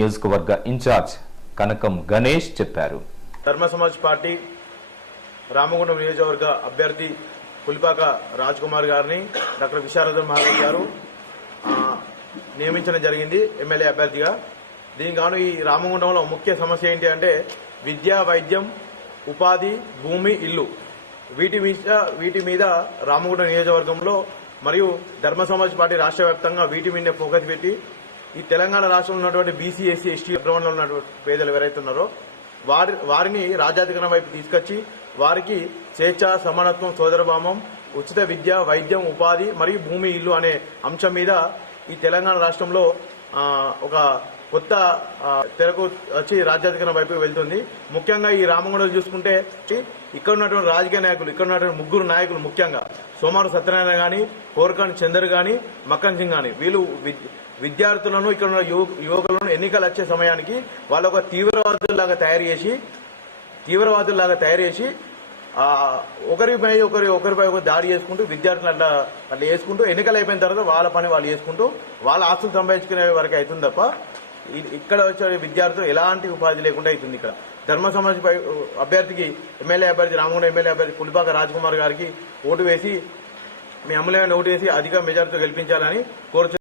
నియోజకవర్గ ఇన్ఛార్జ్ కనకం గణేష్ చెప్పారు. ధర్మ సమాజ్ పార్టీ రామగుండం నియోజకవర్గ అభ్యర్థి పులిపాక రాజ్ కుమార్ గారిని డాక్టర్ విశారద మహారాజ్ గారు నియమించడం జరిగింది ఎమ్మెల్యే అభ్యర్థిగా. దీనికి గాను ఈ రామగుండంలో ముఖ్య సమస్య ఏంటి అంటే విద్య, వైద్యం, ఉపాధి, భూమి, ఇల్లు. వీటి మీద రామగుండం నియోజకవర్గంలో మరియు ధర్మ సమాజ్ పార్టీ రాష్ట్ర వ్యాప్తంగా వీటి మీద ఫోకస్ పెట్టి ఈ తెలంగాణ రాష్ట్రంలో ఉన్నటువంటి బీసీ, ఎస్సీ, ఎస్టీ అగ్రవర్ణంలో ఉన్నటువంటి పేదలు ఎవరైతే ఉన్నారో వారిని రాజ్యాధికారం వైపు తీసుకొచ్చి వారికి స్వేచ్ఛ, సమానత్వం, సోదరభావం, ఉచిత విద్య, వైద్యం, ఉపాధి మరియు భూమి, ఇల్లు అనే అంశం మీద ఈ తెలంగాణ రాష్ట్రంలో ఒక కొత్త తెరకు వచ్చి రాజ్యాధికారం వైపు వెళ్తుంది. ముఖ్యంగా ఈ రామగుండం చూసుకుంటే ఇక్కడ ఉన్నటువంటి రాజకీయ నాయకులు, ఇక్కడ ఉన్నటువంటి ముగ్గురు నాయకులు, ముఖ్యంగా సోమారు సత్యనారాయణ గాని, కోరకాని చందర్ గాని, మక్కన్ సింగ్ గాని, వీళ్ళు విద్యార్థులను, ఇక్కడ ఉన్న యువకులను ఎన్నికలు వచ్చే సమయానికి వాళ్ళ ఒక తీవ్రవాదుల్లాగా తయారు చేసి ఒకరిపై ఒకరు దాడి చేసుకుంటూ విద్యార్థులు అట్లా చేసుకుంటూ ఎన్నికలు అయిపోయిన తర్వాత వాళ్ళ పని వాళ్ళు చేసుకుంటూ వాళ్ళ ఆస్తులు సంపాదించుకునే వరకు అవుతుంది తప్ప ఇక్కడ వచ్చే విద్యార్థులు ఎలాంటి ఉపాధి లేకుండా అవుతుంది. ఇక్కడ ధర్మ సమాజ్ అభ్యర్థికి ఎమ్మెల్యే అభ్యర్థి రామగుండం ఎమ్మెల్యే అభ్యర్థి పులిపాక రాజ్ కుమార్ గారికి ఓటు వేసి మీ అమూల్యమైన ఓటు వేసి అధిక మెజార్టీతో గెలిపించాలని కోరుతున్నాను.